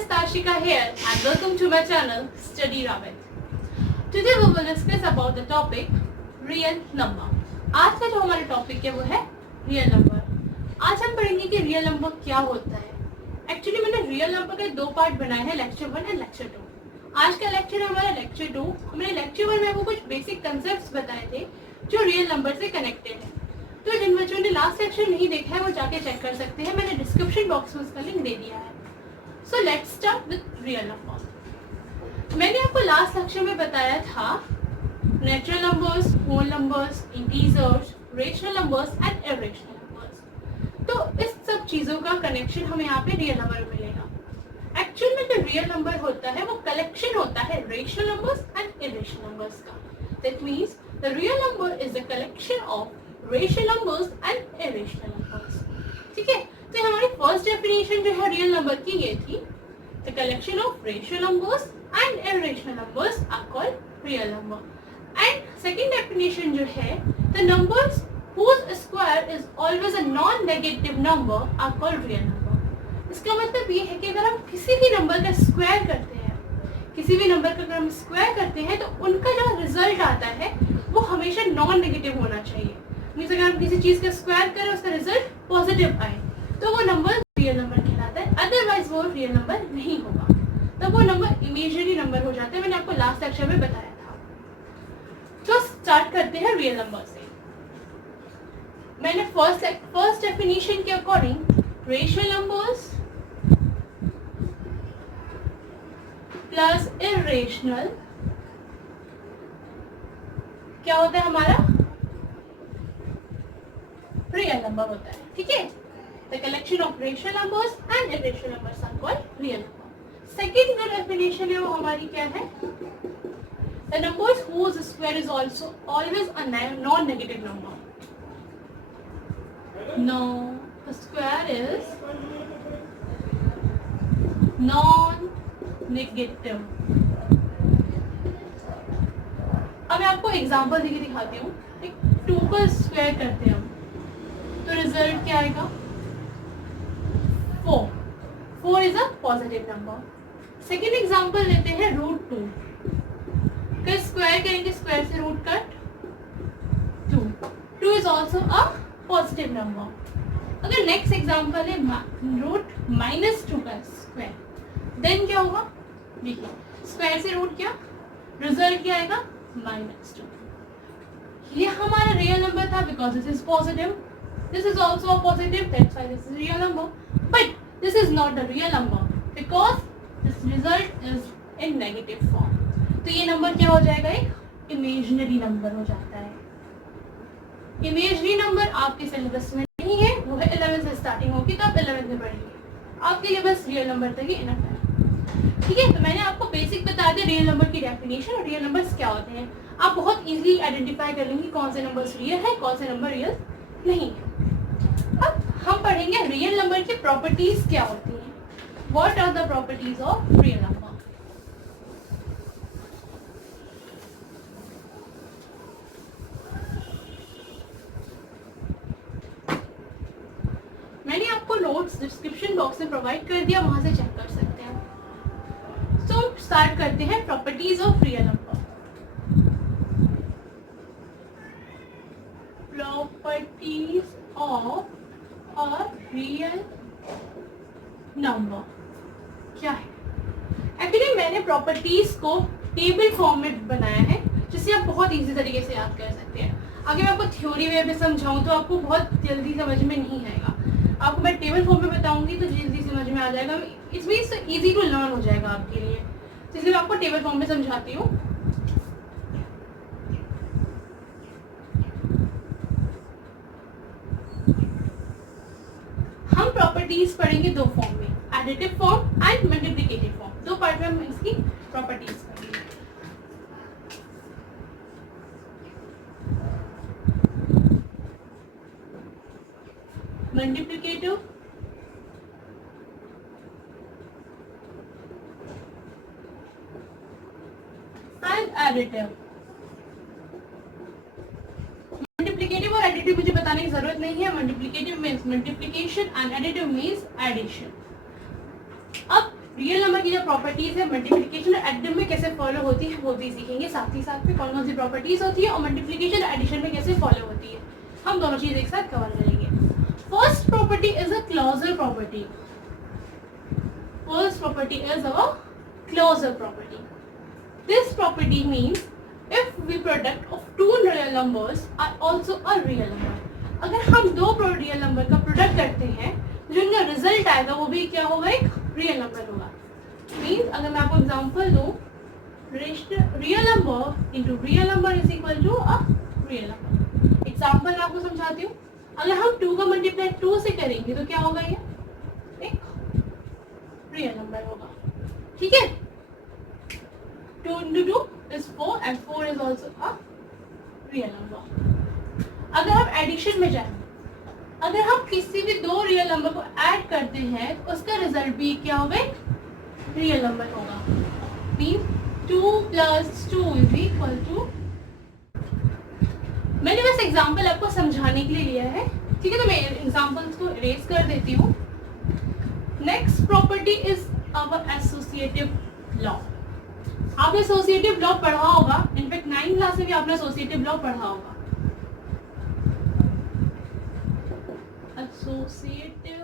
is Tashika here and welcome to my channel Study Rabbit. Today we will discuss about the topic real number. आज का जो हमारा topic है वो है रियल नंबर. आज हम पढ़ेंगे कि रियल नंबर क्या होता है. एक्चुअली मैंने रियल नंबर के दो पार्ट बनाए हैं, लेक्चर 1 एंड लेक्चर 2. आज का लेक्चर है हमारा लेक्चर 2. हमने लेक्चर 1 में वो कुछ बेसिक कंसेप्ट बताए थे जो रियल नंबर से कनेक्टेड है. तो जिन बच्चों ने लास्ट लेक्चर नहीं देखा है वो जाके चेक कर सकते हैं. मैंने डिस्क्रिप्शन बॉक्स में उसका लिंक दे दिया है. So let's start with real number. मैंने आपको लास्ट लेक्चर में बताया था natural numbers, whole numbers, integers, rational numbers and irrational numbers. तो इस सब चीज़ों का कनेक्शन हमें यहाँ पे रियल नंबर में मिलेगा. एक्चुअल में जो रियल नंबर होता है वो कलेक्शन होता है rational numbers and irrational numbers का. That means the real number is the collection of rational numbers and irrational numbers. ठीक है, तो हमारी फर्स्ट डेफिनेशन जो है रियल नंबर की ये थी, the collection of rational numbers and irrational numbers are called real number. And second definition जो है, the numbers whose square is always a non-negative number are called real number. इसका मतलब ये है कि अगर हम किसी भी नंबर का स्क्वायर करते हैं, किसी भी नंबर का अगर हम स्क्वायर करते हैं तो उनका जो रिजल्ट आता है वो हमेशा नॉन नेगेटिव होना चाहिए. मीन्स अगर हम किसी चीज़ का स्क्वायर करें उसका रिजल्ट पॉजिटिव आए तो वो नंबर रियल नंबर कहलाता है. अदरवाइज वो रियल नंबर नहीं होगा, तब वो नंबर इमेजिनरी नंबर हो जाता है. मैंने आपको लास्ट लेक्चर में बताया था. तो स्टार्ट करते हैं रियल नंबर से. मैंने फर्स्ट डेफिनेशन के according rational numbers plus irrational क्या होता है हमारा रियल नंबर होता है. ठीक है, the collection of rational numbers and irrational numbers are called real number. Second जो डेफिनेशन है वो हमारी क्या है, the numbers whose square is also always a non-negative number. No, the square is non-negative. अब मैं आपको एग्जांपल देके दिखाती हूँ. एक 2 का स्क्वायर करते हैं हम तो रिजल्ट क्या आएगा 4. 4 is a positive number. Second example लेते हैं रूट 2 का स्क्वायर करेंगे, स्क्वायर से root cut 2. 2 is also a positive number. अगर नेक्स्ट एग्जांपल है रूट -2 का स्क्वायर, देन क्या होगा देखिए, स्क्वायर से रूट किया, रिजल्ट क्या आएगा -2. ये हमारा रियल नंबर था because this is positive. This is also a positive, that's why this is real number. But this is not the real number because this result is in negative form. तो ये number क्या हो जाएगा, एक imaginary number हो जाता है. Imaginary number आपके सिलेबस में नहीं है, वो है 11th से स्टार्टिंग होगी तो आप 11th में पढ़ेंगे. आपके लिए बस रियल नंबर तक ही इनफ है. ठीक है, तो मैंने आपको बेसिक बता दिया रियल नंबर की डेफिनेशन और रियल नंबर्स क्या होते हैं. आप बहुत इजीली आइडेंटिफाई कर लेंगे कौन से नंबर्स रियल है, कौन से नंबर रियल नहीं है. अब हम पढ़ेंगे रियल नंबर की प्रॉपर्टीज क्या होती हैं. What are the properties of real number. मैंने आपको नोट्स डिस्क्रिप्शन बॉक्स में प्रोवाइड कर दिया, वहां से चेक कर सकते हैं. तो स्टार्ट करते हैं properties of real number. Properties of a real number क्या है. एक्चुअली मैंने प्रॉपर्टीज को टेबल फॉर्म में बनाया है जिससे आप बहुत इजी तरीके से याद कर सकते हैं. अगर मैं आपको थ्योरी वे में समझाऊं तो आपको बहुत जल्दी समझ में नहीं आएगा. आपको मैं टेबल फॉर्म में बताऊंगी तो जल्दी समझ में आ जाएगा. It's means easy to learn हो जाएगा आपके लिए, तो इसलिए मैं आपको टेबल फॉर्म में समझाती हूँ. हम प्रॉपर्टीज पढ़ेंगे दो फॉर्म में, additive form and multiplicative form. दो पार्ट में हम इसकी प्रॉपर्टीज पढ़ेंगे. Multiplicative and additive. मल्टीप्लिकेटिव और एडिटिव मुझे बताने की जरूरत नहीं है. Multiplicative means multiplication and additive means addition. अब रियल नंबर की जो प्रॉपर्टीज है मल्टीप्लिकेशन और एडिशन में कैसे फॉलो होती है वो भी सीखेंगे साथ ही साथ में कौन कौन सी प्रॉपर्टीज होती है और मल्टीप्लिकेशन और एडिशन में कैसे फॉलो होती है, हम दोनों चीज एक साथ कवर करेंगे। First property is a closure property. First property is our closure property. This property means if we product of two real numbers are also a real number, अगर हम दो रियल नंबर का प्रोडक्ट करते हैं जो इनका result आएगा वो भी क्या होगा, एक रियल नंबर होगा। मीन्स अगर मैं आपको एग्जांपल दूं, real number into real number is equal to a real number. Example मैं आपको समझाती हूँ। अगर हम 2 का मल्टीप्लाई 2 से करेंगे तो क्या होगा, ये एक रियल नंबर होगा। ठीक है, 2 into 2 is 4 and 4 is also a real number। अगर हम एडिशन में जाएं, अगर हम किसी भी दो रियल नंबर को ऐड करते हैं तो उसका रिजल्ट भी क्या होगा, रियल नंबर होगा। मीन 2 + 2 is equal to, मैंने बस एग्जांपल आपको समझाने के लिए लिया है, ठीक है, तो मैं एग्जांपल्स को इरेज कर देती हूँ। Next property is our associative law. आपने एसोसिएटिव लॉ पढ़ा होगा, इनफैक्ट 9th क्लास में भी आपने एसोसिएटिव लॉ पढ़ा होगा। एसोसिएटिव,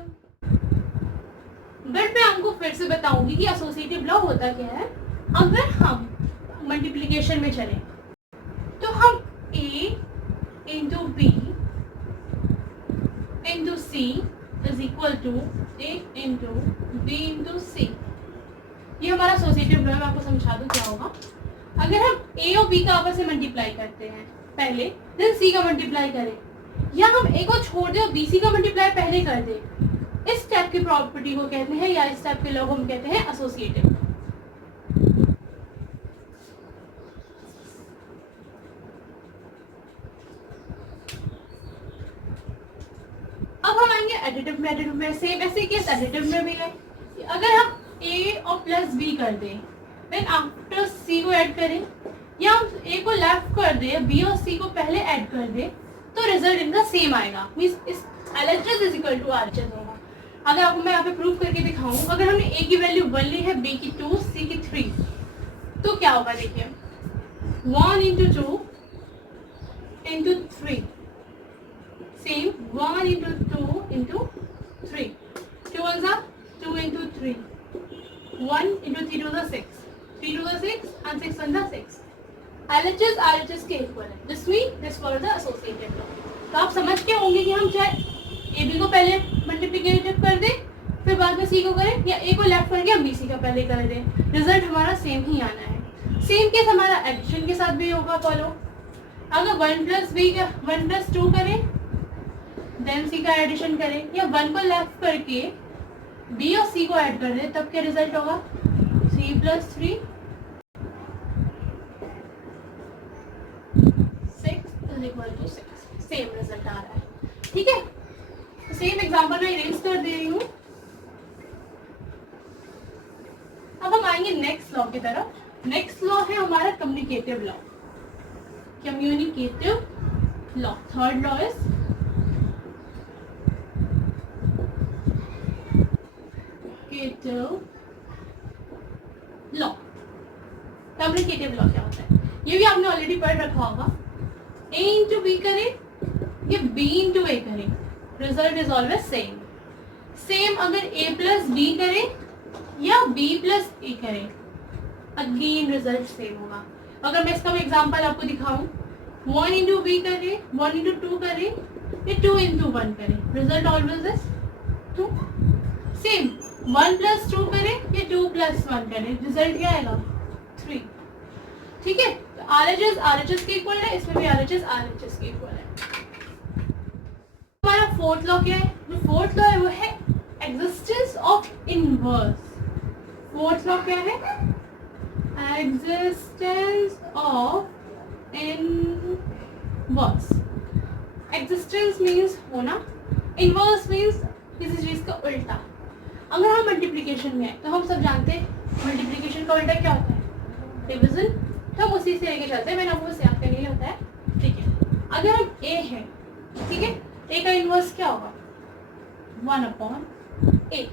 बट मैं आपको फिर से बताऊंगी कि एसोसिएटिव लॉ होता क्या है। अगर हम मल्टीप्लिकेशन में चलें तो हम a into B into C is equal to a into B into C, ये हमारा एसोसिएटिव लॉ। मैं आपको समझा दूं क्या होगा। अगर हम a और b का आपस में मल्टीप्लाई करते हैं पहले, देन c का मल्टीप्लाई करें, या हम a को छोड़ दें और bc का मल्टीप्लाई पहले कर दें, इस टाइप की प्रॉपर्टी को कहते हैं, या इस टाइप के लॉ को हम कहते हैं एसोसिएटिव। अब हम आएंगे एडिटिव में। एडिटिव में सेम ऐसे केस एडिटिव में भी है। अगर हम a और प्लस b कर दें, देन आफ्टर c को ऐड करें, या हम a को लेफ्ट कर दें, b और c को पहले ऐड कर दें, तो रिजल्ट इनका सेम आएगा। मींस इस LHS is equal to RHS होगा। अगर आपको मैं यहाँ पे प्रूफ करके दिखाऊं, अगर हमने a की वैल्यू 1 ली है, b की 2, c की 3, तो क्या होगा देखिए, 1 into 2 into 3, same 1 into 2 into 3, 2 ones are 2 into 3, 1 into 3 to the 6, 3 to the 6 and 6 on the 6। LHS RHS के इक्वल है। This mean this for the associative law. तो आप समझ के होंगे कि हम चाहे AB को पहले मल्टीप्लिकेटिव कर दें, फिर बाद में C को करें, या A को लेफ्ट करके हम BC का पहले कर दें, रिजल्ट हमारा सेम ही आना है। सेम केस हमारा एडिशन के साथ भी होगा फॉलो। अगर 1 + 2 करें, देन C का एडिशन करें, या 1 को लेफ्ट करके B और C को ऐड कर दें, तब क्या रिजल्ट होगा, C + 3 6 is equal to 6। Same result आ रहा है। ठीक है, तो सेम एग्जांपल मैं इरेज कर दे रही हूँ। अब हम आएंगे नेक्स्ट लॉ की तरफ। नेक्स्ट लॉ है हमारा communicative law. Communicative law, third law is law. Communicative law क्या होता है, ये भी आपने ऑलरेडी पढ़ रखा होगा। a इंटू बी करें या b इंटू a करें, result is always same. Same अगर a + b करें या b + a करें, अगेन रिजल्ट सेम होगा। अगर मैं इसका एग्जांपल आपको दिखाऊं, 1 इंटू बी करें, 1 इंटू 2 करें, या 2 इंटू 1 करें, रिजल्ट ऑलवेज इज 2। सेम 1 + 2 करें या 2 + 1 करें, रिजल्ट क्या आएगा, 3। ठीक है, तो RHS के इक्वल है, इसमें भी RHS के इक्वल है। हमारा फोर्थ लॉ क्या है, जो फोर्थ लॉ है वो है existence of inverse. Fourth law क्या है, existence of inverse. Existence means होना, इनवर्स मीन्स किसी चीज का उल्टा। अगर हम मल्टीप्लिकेशन में है तो हम सब जानते हैं मल्टीप्लिकेशन का उल्टा क्या होता है, डिवीजन। तो हम उसी से लेके चलते हैं, मैंने आपको याद करने लिए होता है। ठीक है, अगर हम a है, ठीक है, a का इनवर्स क्या होगा, 1/a।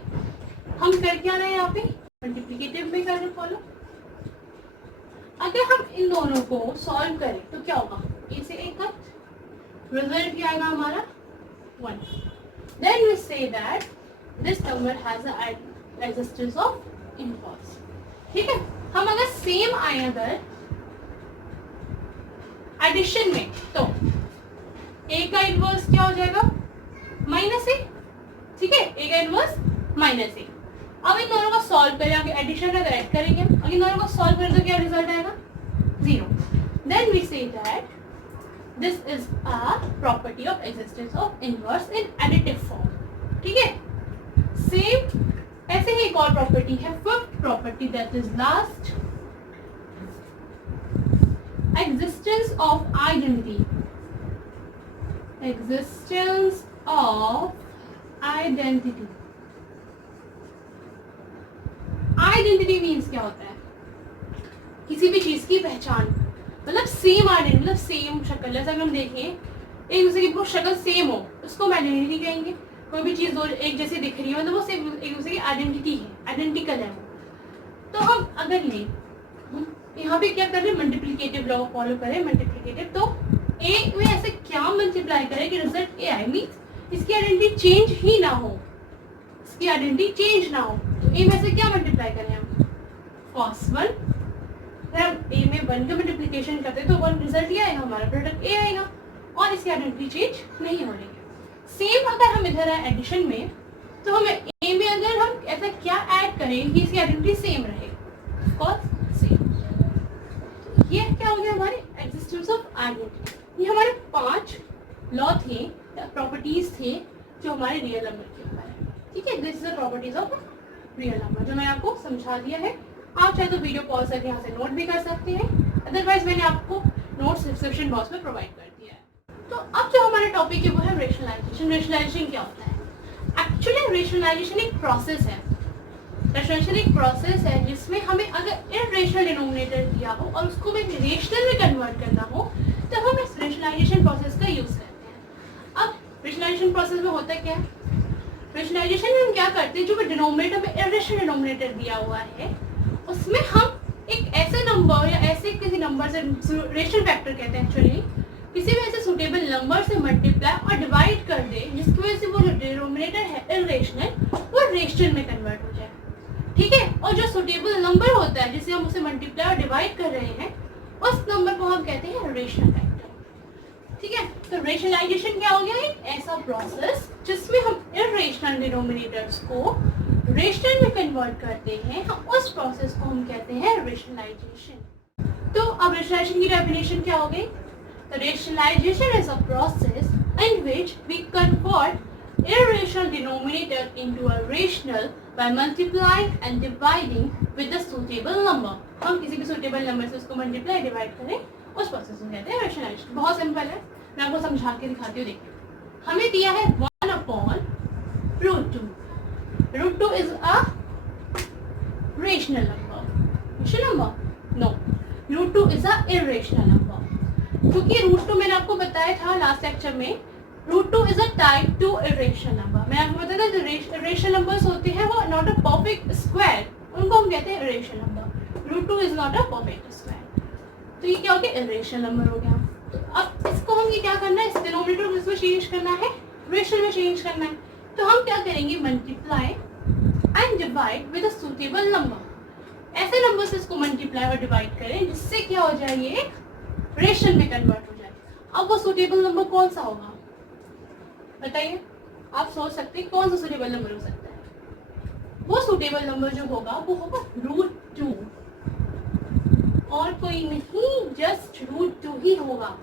हम कर क्या रहे हैं यहाँ पे, मल्टीप्लिकेटिव में कर फॉलो। अगर हम इन दोनों को सॉल्व करें तो क्या होगा, ए से ए कट, रिजल्ट क्या आएगा हमारा 1. Then we say that this number has a resistance of inverse. ठीक है, हम अगर सेम आए अगर एडिशन में तो ए का इनवर्स क्या हो जाएगा -a। ठीक है, ए का इनवर्स -a। अब इन दोनों को सॉल्व करें, आगे एडिशन अगर ऐड करेंगे, अगर इन दोनों को सॉल्व करें तो क्या रिजल्ट आएगा 0. Then we say that this is a property of existence of inverse in additive form. ठीक है, सेम ऐसे ही एक और प्रॉपर्टी है, fifth property, that is last, existence of identity. Existence of identity. Identity means क्या होता है, किसी भी चीज की पहचान, मतलब सेम आइडेंटिटी, मतलब सेम शक्ल। जैसे अगर हम देखें एक दूसरे की शक्ल सेम हो उसको हम आइडेंटिटी कहेंगे। कोई भी चीज दो एक जैसी दिख रही है मतलब वो सेम एक दूसरे की आइडेंटिटी है, आइडेंटिकल है वो। तो हम अगर लें यहाँ पे क्या कर रहे हैं, मल्टीप्लिकेटिव लॉ फॉलो करें, मल्टीप्लिकेटिव, तो ए में ऐसे क्या मल्टीप्लाई करें कि रिजल्ट ए आए, मीन्स इसकी आइडेंटिटी चेंज ही ना हो, इसकी आइडेंटिटी चेंज ना हो। तो ए में से क्या मल्टीप्लाई करें हम, cos 1, फिर हम ए में 1 का मल्टीप्लिकेशन करते हैं तो 1 रिजल्ट ये आएगा, हमारा प्रोडक्ट ए आएगा और इसकी आइडेंटिटी चेंज नहीं हो रही है। सेम अगर हम इधर आए एडिशन में तो हमें ए में अगर हम ऐसा क्या ऐड करें कि इसकी आइडेंटिटी सेम रहे, cos सेम। ये क्या हो गया हमारे एग्जिस्टेंस ऑफ आइडेंटिटी। ये हमारे 5 लॉ थे, प्रॉपर्टीज थे जो हमारे रियल नंबर के ऊपर है। ठीक है, this is the properties of real number जो मैं आपको समझा दिया है। आप चाहे तो वीडियो पॉज करके यहाँ से नोट भी कर सकते हैं, अदरवाइज मैंने आपको नोट्स डिस्क्रिप्शन बॉक्स में प्रोवाइड कर दिया है। तो अब जो हमारा टॉपिक है वो है रेशनलाइजेशन। रेशनलाइजेशन क्या होता है, एक्चुअली रेशनलाइजेशन एक प्रोसेस है। रेशनलाइजेशन एक प्रोसेस है जिसमें हमें अगर इररेशनल डिनोमिनेटर दिया हो और उसको हमें रेशनल में कन्वर्ट करना हो तो हम इस रेशनलाइजेशन प्रोसेस का यूज करते हैं। अब रेशनलाइजेशन प्रोसेस में होता क्या है, रेशनलाइजेशन में हम क्या करते हैं, जो डिनोमिनेटर में इररेशनल डिनोमिनेटर दिया हुआ है उसमें हम एक ऐसे नंबर या ऐसे किसी नंबर से, रेशनल फैक्टर कहते हैं एक्चुअली, किसी भी ऐसे सुटेबल नंबर से मल्टीप्लाई और डिवाइड कर दे जिसकी वजह से वो जो डिनोमिनेटर है इररेशनल वो रेशनल में कन्वर्ट हो जाए। ठीक है, और जो सुटेबल नंबर होता है जिसे हम उसे मल्टीप्लाई और डिवाइड कर रहे हैं उस नंबर को हम कहते हैं रेशनल फैक्टर। ठीक है, तो रेशनलाइजेशन क्या हो गया, एक ऐसा प्रोसेस जिसमें हम इररेशनल डिनोमिनेटर्स को रेशनल में कन्वर्ट करते हैं, हम उस प्रोसेस को हम कहते हैं रेशनलाइजेशन। तो अब रेशनलाइजेशन की डेफिनेशन क्या हो गई, तो rationalization is a process in which we convert irrational denominator into a rational by multiplying and dividing with a suitable number। हम किसी भी suitable number से उसको multiply divide करें, उस प्रोसेस को कहते हैं rationalization। बहुत सिंपल है, मैं आपको समझा के दिखाती हूँ। देखिए, हमें दिया है 1/√2। √2 is a rational number। rational number? No, √2 is a irrational number। क्योंकि √2 मैंने आपको बताया था लास्ट लेक्चर में, √2 is a type 2 irrational number। मैं आपको बताया था जो irrational numbers होते हैं वो not a perfect square, उनको हम कहते हैं irrational number। √2 is not a perfect square। तो ये क्या हो गया, irrational number हो गया। तो अब इसको हम ये क्या करना है, इस डिनोमिनेटर को इसमें चेंज करना है, रेशनल में चेंज करना है। तो हम क्या करेंगे, multiply and divide with a suitable number. ऐसे नंबर से इसको मल्टीप्लाई और डिवाइड करें जिससे क्या हो जाए, ये एक रेशनल में कन्वर्ट हो जाए। अब वो सुटेबल नंबर कौन सा होगा बताइए, आप सोच सकते हैं कौन सा सुटेबल नंबर हो सकता है। वो सुटेबल नंबर जो होगा वो होगा √2, और कोई नहीं, जस्ट √2 ही होगा।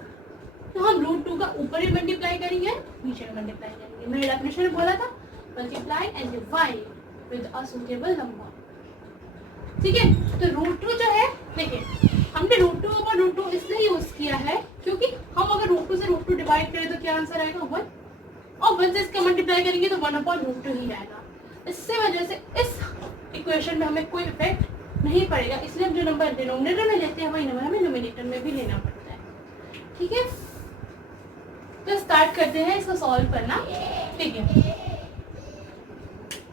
तो हम √2 का ऊपर ही मल्टीप्लाई करेंगे, नीचे में मल्टीप्लाई करेंगे। मैंने डेफिनेशन में बोला था, multiply and divide with a suitable number. ठीक है, तो √2 जो है, देखिए हमने √2 ऊपर √2 इसलिए यूज किया है क्योंकि हम अगर √2 से √2 डिवाइड करें तो क्या आंसर आएगा 1, और 1 से इसका मल्टीप्लाई करेंगे तो 1/√2 ही आएगा। इससे वजह से इस इक्वेशन में हमें कोई इफेक्ट नहीं पड़ेगा, इसलिए हम जो नंबर डिनोमिनेटर में लेते हैं वही नंबर हमें न्यूमरेटर में भी लेना पड़ता है। ठीक है, तो स्टार्ट करते हैं इसको सॉल्व करना। ठीक है,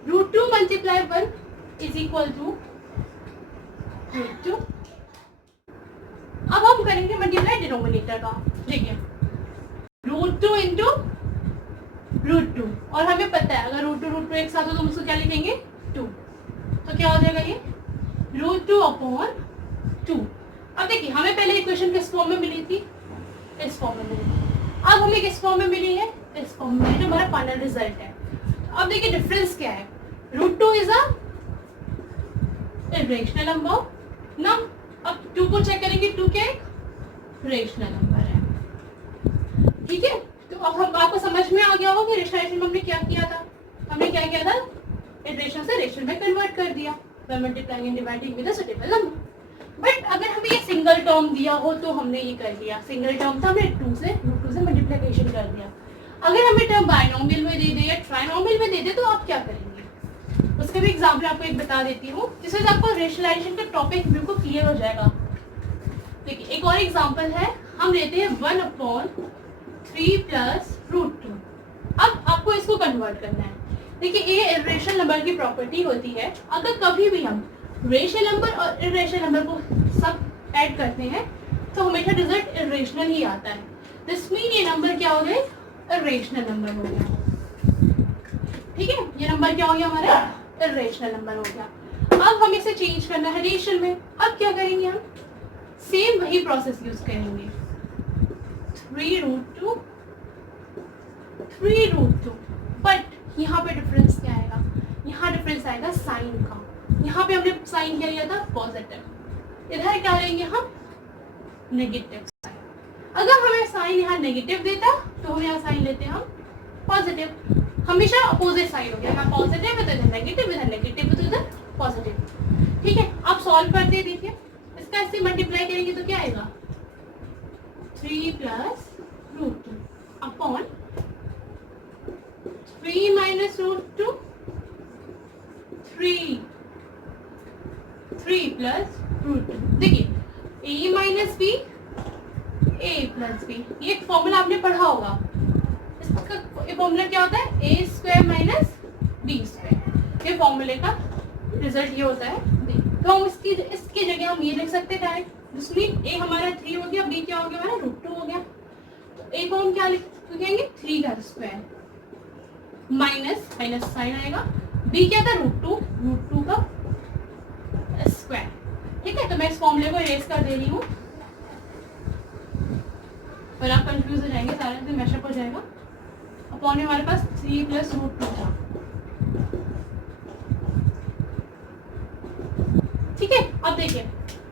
√2 × 1 इज इक्वल टू रूट 2। अब हम करेंगे मल्टीप्लाई डिनोमिनेटर का। देखिए रूट 2 इंटू रूट 2, और हमें पता है अगर रूट 2 एक साथ हो तो हम उसको क्या लिखेंगे 2, तो क्या हो जाएगा ये रूट 2 अपॉन 2। अब देखिए हमें पहले इक्वेशन किस फॉर्म में मिली थी, इस फॉर्म में मिली थी, अब हमें किस फॉर्म में मिली है, इस फॉर्म में मिली, जो हमारा फाइनल रिजल्ट है। अब देखिए डिफरेंस क्या है, root 2 is a irrational number ना। अब 2 को चेक करेंगे, 2 क्या एक रेशनल नंबर है, ठीक है। तो अब हम आपको समझ में आ गया होगा कि रेशनलाइजेशन में हमने क्या किया था, हमने क्या किया था, इटरेशन से रेशनल में कन्वर्ट कर दिया by multiplying and dividing with a suitable number. But अगर हमें ये सिंगल टर्म दिया हो तो हमने ये कर लिया, सिंगल टर्म था, हमने रूट 2 से मल्टीप्लिकेशन कर दिया। अगर हमें टर्म बाइनोमियल में दे दे या ट्राइनोमियल में दे दे तो आप क्या करेंगे, उसका भी एग्जाम्पल आपको एक बता देती हूँ, जिससे आपको रेशनलाइजेशन का टॉपिक बिल्कुल क्लियर हो जाएगा। देखिए एक और एग्जाम्पल है, हम लेते हैं 1/3 प्लस रूट 2। अब आपको इसको कन्वर्ट करना है। देखिए ये इरेशनल नंबर की प्रॉपर्टी होती है, अगर कभी भी हम रेशनल नंबर और इरेशनल नंबर को सब ऐड करते हैं तो हमेशा रिजल्ट इरेशनल ही आता है। दिस मीन ये नंबर क्या हो गए, इरेशनल नंबर हो गया, ठीक है। ये नंबर क्या हो गया हमारा, इरेशनल नंबर हो गया। अब हम इसे चेंज करना है रेशनल में। अब क्या करेंगे, हम सेम वही प्रोसेस यूज करेंगे, 3 रूट 2, बट यहाँ पे डिफरेंस क्या आएगा, यहाँ डिफरेंस आएगा साइन का। यहाँ पे हमने साइन क्या लिया था पॉजिटिव, इधर क्या लेंगे हम नेगेटिव साइन। अगर हमें साइन यहाँ नेगेटिव देता तो हम यहाँ साइन लेते हैं हम पॉजिटिव, हमेशा अपोजिट साइन हो गया, यहाँ पॉजिटिव है तो इधर नेगेटिव, इधर नेगेटिव है तो इधर पॉजिटिव, ठीक है। आप सॉल्व करते देखिए, इसका ऐसे मल्टीप्लाई करेंगे तो क्या आएगा 3 plus root 2 upon 3 minus root 2, 3 plus root 2। देखिए a minus B, a plus B, ये एक फॉर्मूला आपने पढ़ा होगा। इसका फॉर्मूला क्या होता है, ए स्क्वायर माइनस बी स्क्वायर। ये फॉर्मूले का रिजल्ट ये होता है। तो हम इसकी जगह हम ये लिख सकते हैं डायरेक्ट, जिसमें ए हमारा 3 हो गया, बी क्या हो गया हमारा रूट 2 हो गया। तो ए को हम क्या लिखेंगे 3 का स्क्वायर माइनस माइनस साइन आएगा, बी क्या था रूट 2 का स्क्वायर, ठीक है। तो मैं इस फॉर्मूले को इरेज कर दे रही हूँ और आप कंफ्यूज हो जाएंगे, सारे से मैशअप हो जाएगा। अपॉन हमारे पास 3 प्लस रूट 2 था, ठीक है। अब देखिए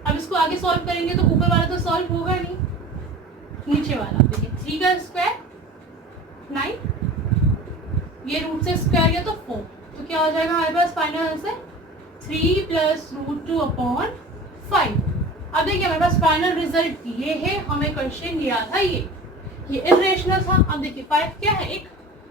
अब इसको आगे सॉल्व करेंगे तो ऊपर वाला तो सॉल्व होगा नहीं, नीचे वाला देखिए 3 का स्क्वायर 9, ये रूट से स्क्वायर गया तो 4, तो क्या हो जाएगा हमारे पास final answer 3 plus root 2 upon 5। अब देखिए हमारे पास फाइनल रिजल्ट ये है, हमें क्वेश्चन दिया था ये इरेशनल था। अब देखिए 5 क्या है, एक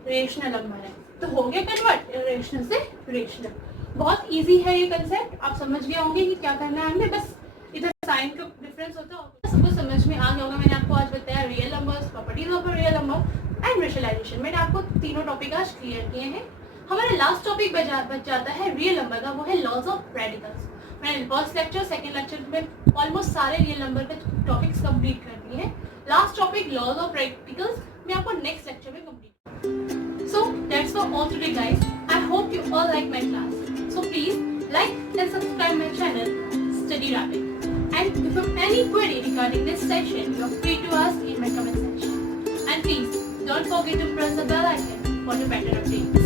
रेशनल नंबर है, तो हो गया कन्वर्ट इरेशनल से रेशनल। बहुत इजी है ये कंसेप्ट, आप समझ गए होंगे कि क्या करना है हमें, बस इधर साइन का डिफरेंस होता है, सब कुछ समझ में आ गया होगा। मैंने आपको आज बताया real numbers, properties of real number and rationalization. मैंने आपको तीनों टॉपिक आज क्लियर किए हैं। हमारा लास्ट टॉपिक बच जाता है रियल नंबर का, वो है लॉज ऑफ रेडिकल्स। मैंने फर्स्ट लेक्चर सेकंड लेक्चर में ऑलमोस्ट सारे रियल नंबर के टॉपिक्स कंप्लीट कर दिए हैं। Last topic laws of radicals मैं आपको नेक्स्ट लेक्चर में complete. So that's for all today guys, I hope you all like my class. So please like and subscribe my channel Study Rabbit, and if you have any query regarding this session, you are free to ask in my comment section. And please don't forget to press the bell icon for the better updates.